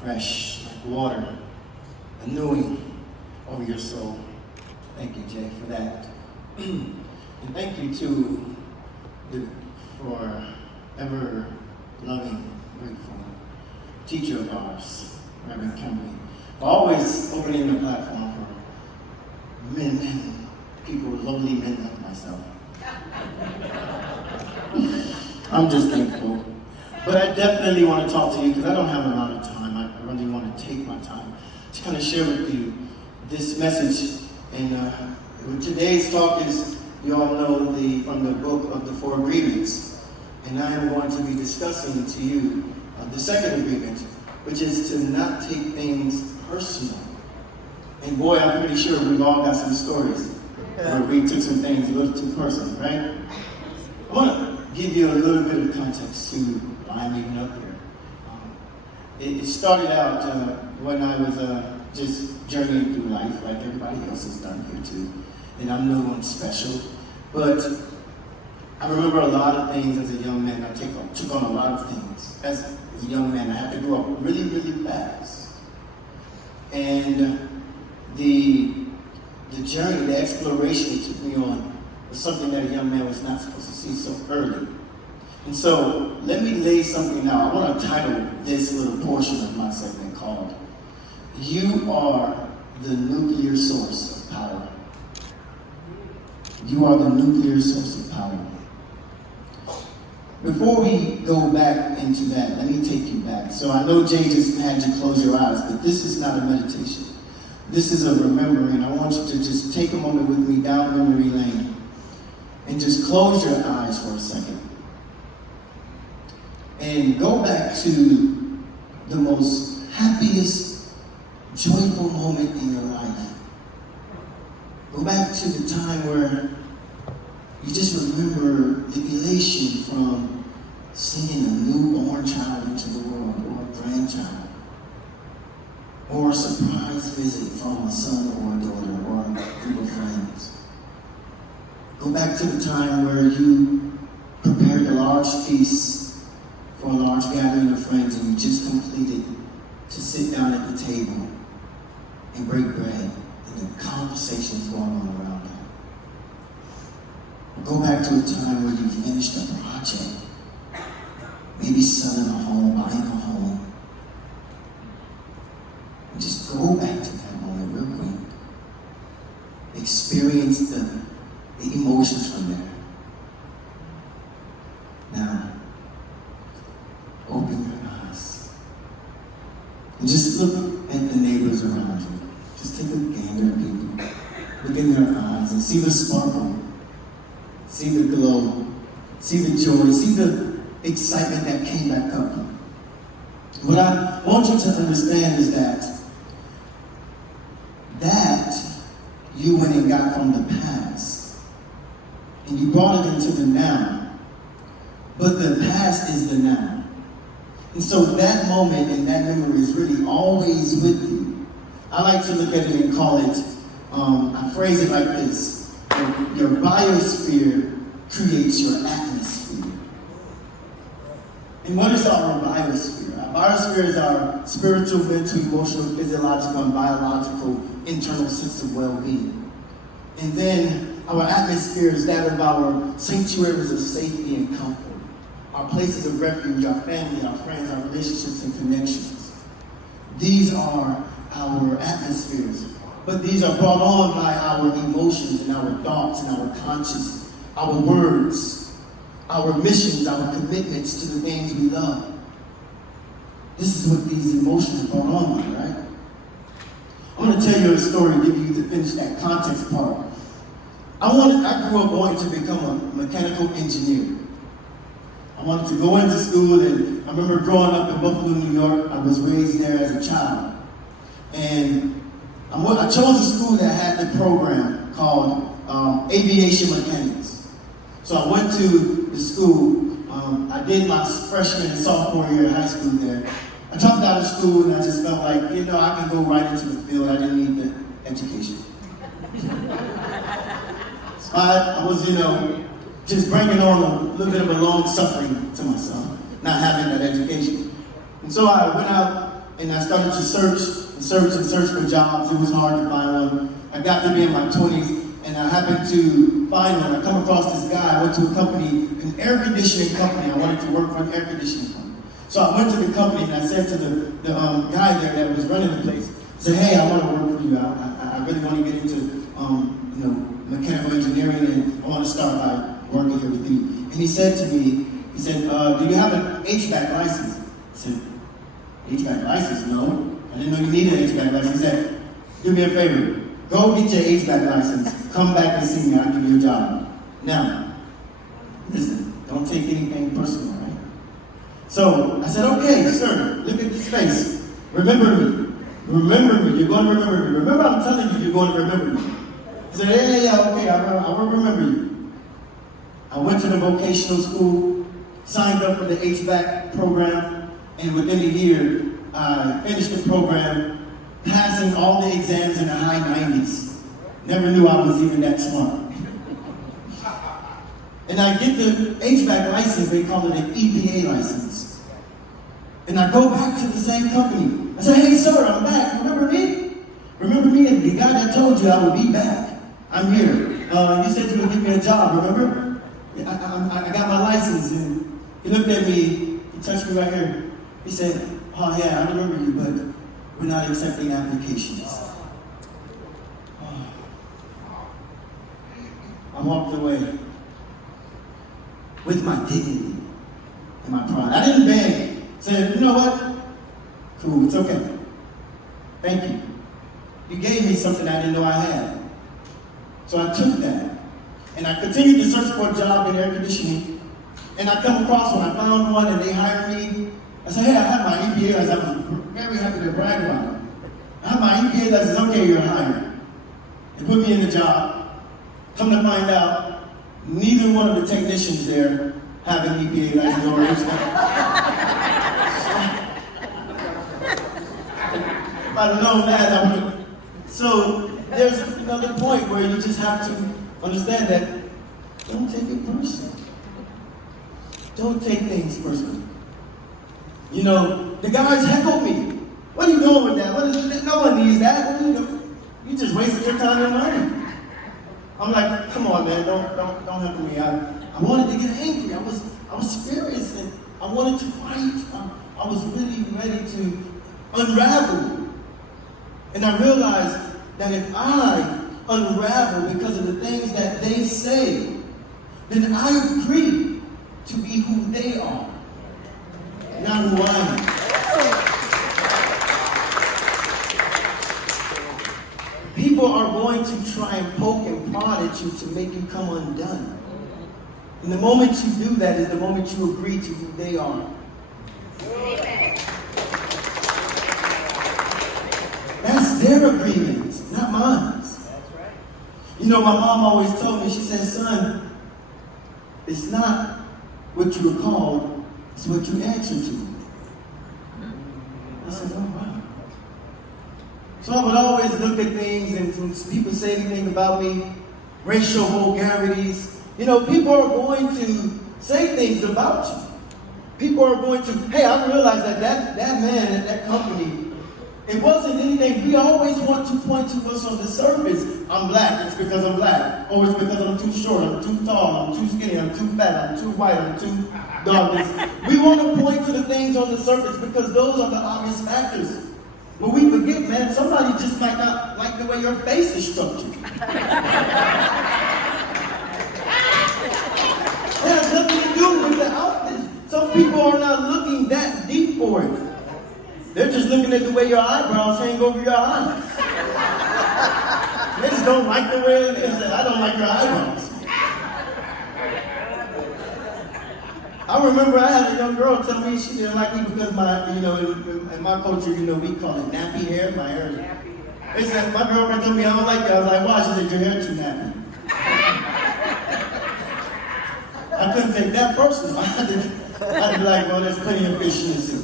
Fresh like water, renewing over your soul. Thank you, Jay, for that. And thank you for ever loving, grateful teacher of ours, Reverend Kimberley, for always opening the platform for men, people, lowly men like myself. I'm just thankful. But I definitely want to talk to you because I don't have a lot of time. I really want to take my time to kind of share with you this message. And today's talk is, you all know, from the book of the 4 agreements. And I am going to be discussing to you the second agreement, which is to not take things personal. And boy, I'm pretty sure we've all got some stories where we took some things a little too personal, right? I want to give you a little bit of context to why I'm even up here. It started out when I was just journeying through life, like everybody else has done here too. And I'm no one special. But I remember a lot of things as a young man. I took on a lot of things. As a young man, I had to grow up really, really fast. And the journey, the exploration it took me on was something that a young man was not supposed to see so early. And so, let me lay something out. I want to title this little portion of my segment called, You Are the Nuclear Source of Power. You are the nuclear source of power. Before we go back into that, let me take you back. So I know Jay just had you close your eyes, but this is not a meditation. This is a remembering. I want you to just take a moment with me down memory lane and just close your eyes for a second. And go back to the most happiest, joyful moment in your life. Go back to the time where you just remember the elation from seeing a newborn child into the world, or a grandchild, or a surprise visit from a son or a daughter, or a group of friends. Go back to the time where you prepared a large feast for a large gathering of friends, and you just completed to sit down at the table and break bread, and the conversations going on around that. Or go back to a time where you finished a project, maybe selling a home, buying a home. And just go back to that moment real quick. Experience the emotions from there. Now, open your eyes. And just look at the neighbors around you. Just take a gander at people. Look in their eyes and see the sparkle. See the glow. See the joy. See the excitement that came back up. What I want you to understand is that you went and got from the past. And you brought it into the now. But the past is the now. And so that moment and that memory is really always with you. I like to look at it and call it, I phrase it like this: your biosphere creates your atmosphere. And what is our biosphere? Our biosphere is our spiritual, mental, emotional, physiological, and biological internal sense of well-being. And then our atmosphere is that of our sanctuaries of safety and comfort. Our places of refuge, our family, our friends, our relationships and connections. These are our atmospheres. But these are brought on by our emotions and our thoughts and our conscience, our words, our missions, our commitments to the things we love. This is what these emotions are brought on by, right? I'm going to tell you a story to give you to finish that context part. I grew up wanting to become a mechanical engineer. I wanted to go into school, and I remember growing up in Buffalo, New York. I was raised there as a child. And I chose a school that had the program called Aviation Mechanics. So I went to the school. I did my freshman and sophomore year of high school there. I dropped out of school, and I just felt like, I can go right into the field. I didn't need the education. So I was, just bringing on a little bit of a long suffering to myself, not having that education. And so I went out and I started to search for jobs. It was hard to find one. I got to be in my 20s and I happened to find one. I come across this guy. I went to a company, an air conditioning company. I wanted to work for an air conditioning company. So I went to the company and I said to the guy there that was running the place, I said, hey, I want to work for you. I really want to get into mechanical engineering and I want to start by working here with you. And he said to me, do you have an HVAC license? I said, HVAC license? No. I didn't know you needed an HVAC license. He said, do me a favor. Go get your HVAC license. Come back and see me. I'll give you a job. Now, listen, don't take anything personal, right? So I said, okay, sir, look at this face. Remember me. Remember me. You're going to remember me. Remember, I'm telling you, you're going to remember me. I said, yeah, okay, I will remember you. I went to the vocational school, signed up for the HVAC program, and within a year, I finished the program, passing all the exams in the high 90s. Never knew I was even that smart. And I get the HVAC license, they call it an EPA license. And I go back to the same company. I say, hey sir, I'm back. Remember me? Remember me, the guy that told you I would be back. I'm here. You said you would give me a job, remember? I got my license, and he looked at me, he touched me right here. He said, oh yeah, I remember you, but we're not accepting applications. I walked away with my dignity and my pride. I didn't beg. Said, you know what? Cool, it's okay. Thank you. You gave me something I didn't know I had. So I took that. And I continued to search for a job in air conditioning. And I come across one. I found one and they hired me. I said, hey, I have my EPA license. I was very happy to brag about it. I have my EPA license. Okay, you're hired. They put me in the job. Come to find out, neither one of the technicians there have an EPA license or if I'd have known that, I would have. So there's another point where you just have to understand that don't take it personal. Don't take things personal. You know, the guys heckled me. What are you doing with that? No one needs that. What are you doing? You just wasted your time and money. I'm like, come on, man, don't heckle me. I wanted to get angry. I was furious and I wanted to fight. I was really ready to unravel. And I realized that if I unravel because of the things that they say, then I agree to be who they are, not who I am. People are going to try and poke and prod at you to make you come undone. And the moment you do that is the moment you agree to who they are. Amen. That's their agreement, not mine. That's right. You know, my mom always told me, she said, son, it's not what you were called, it's what you answer to. I said, oh, wow. So I would always look at things and when people say anything about me, racial vulgarities. You know, people are going to say things about you. People are going to, hey, I realized that man at that company, it wasn't anything. We always want to point to what's on the surface. I'm black, it's because I'm black. Or it's because I'm too short, I'm too tall, I'm too skinny, I'm too fat, I'm too white, I'm too dark. We want to point to the things on the surface because those are the obvious factors. But we forget, man, somebody just might not like the way your face is structured. It has nothing to do with the outfit. Some people are not looking that deep for it. They're just looking at the way your eyebrows hang over your eyes. They just don't like the way it is. I don't like your eyebrows. I remember I had a young girl tell me she didn't like me because in my culture, we call it nappy hair. My hair is. They said, my girlfriend told me I don't like that. I was like, why? She said, your hair too nappy. I couldn't take that personal. I had to be like, well, there's plenty of fish in the soup.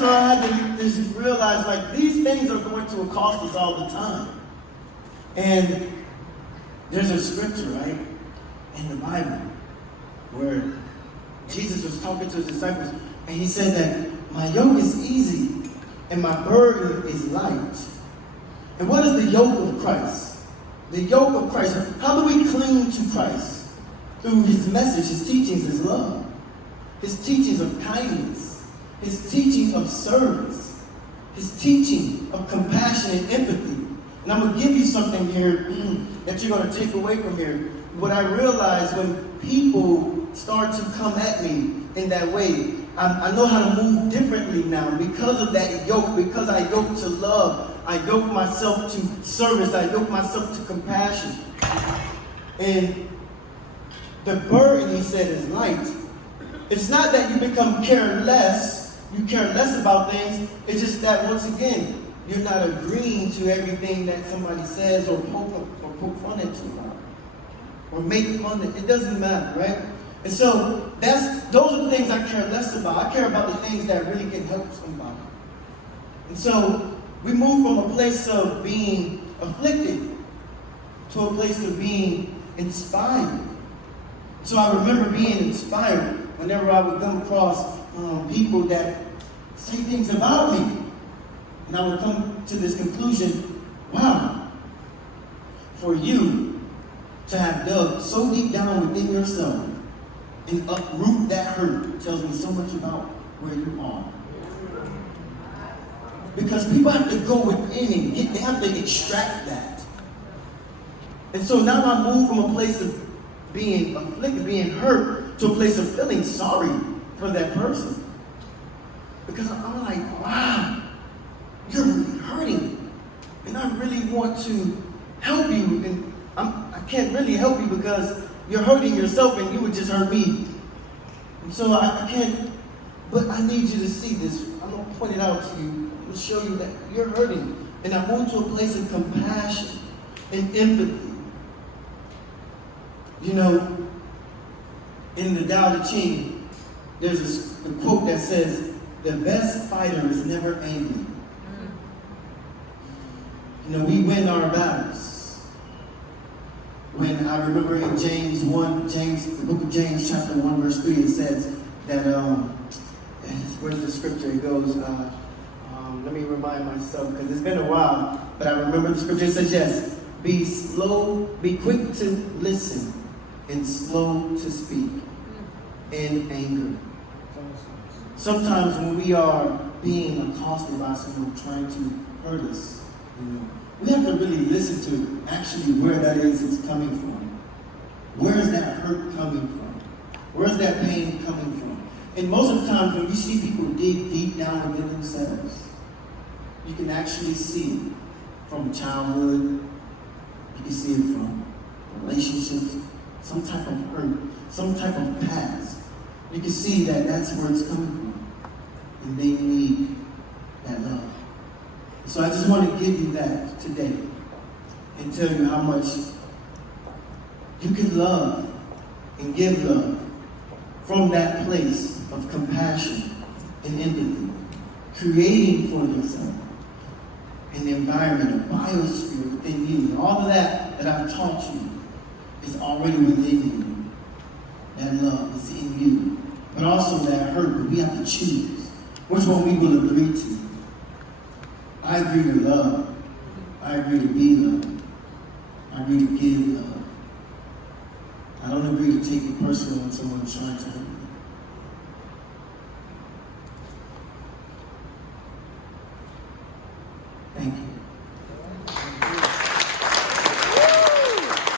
So I had to just realize, like, these things are going to cost us all the time. And there's a scripture, right, in the Bible where Jesus was talking to his disciples, and he said that my yoke is easy and my burden is light. And what is the yoke of Christ? The yoke of Christ. How do we cling to Christ? Through his message, his teachings, his love, his teachings of kindness, his teaching of service, his teaching of compassion and empathy. And I'm going to give you something here that you're going to take away from here. What I realized when people start to come at me in that way, I know how to move differently now because of that yoke, because I yoke to love, I yoke myself to service, I yoke myself to compassion. And the burden, he said, is light. It's not that you become careless, you care less about things, it's just that once again, you're not agreeing to everything that somebody says or poke fun at you about. Or make fun of. It doesn't matter, right? And so those are the things I care less about. I care about the things that really can help somebody. And so we move from a place of being afflicted to a place of being inspired. So I remember being inspired whenever I would come across people that say things about me. And I would come to this conclusion, wow, for you to have dug so deep down within yourself and uproot that hurt tells me so much about where you are. Because people have to go within and they have to extract that. And so now I move from a place of being afflicted, being hurt, to a place of feeling sorry for that person. Because I'm like, wow, you're really hurting. And I really want to help you. And I can't really help you because you're hurting yourself and you would just hurt me. And so I can't, but I need you to see this. I'm going to point it out to you. I'm going to show you that you're hurting. And I move to a place of compassion and empathy. You know, in the Tao Te Ching, there's a quote that says, the best fighter is never angry. You know, we win our battles. When I remember in the book of James, chapter 1, verse 3, it says that, where's the scripture? It goes, let me remind myself, because it's been a while, but I remember the scripture. It says, yes, be quick to listen and slow to speak in anger. Sometimes when we are being accosted by someone trying to hurt us, you know, we have to really listen to actually where that is it's coming from. Where is that hurt coming from? Where is that pain coming from? And most of the time when you see people dig deep down within themselves, you can actually see it from childhood, you can see it from relationships, some type of hurt, some type of past. You can see that that's where it's coming from. And they need that love. So I just want to give you that today and tell you how much you can love and give love from that place of compassion and empathy, creating for yourself an environment, a biosphere within you. And all of that I've taught you is already within you. That love is in you. But also that hurt, but we have to choose which one we will agree to. I agree to love. I agree to be loved. I agree to give love. I don't agree to take it personal when someone's trying to hurt me. Thank you.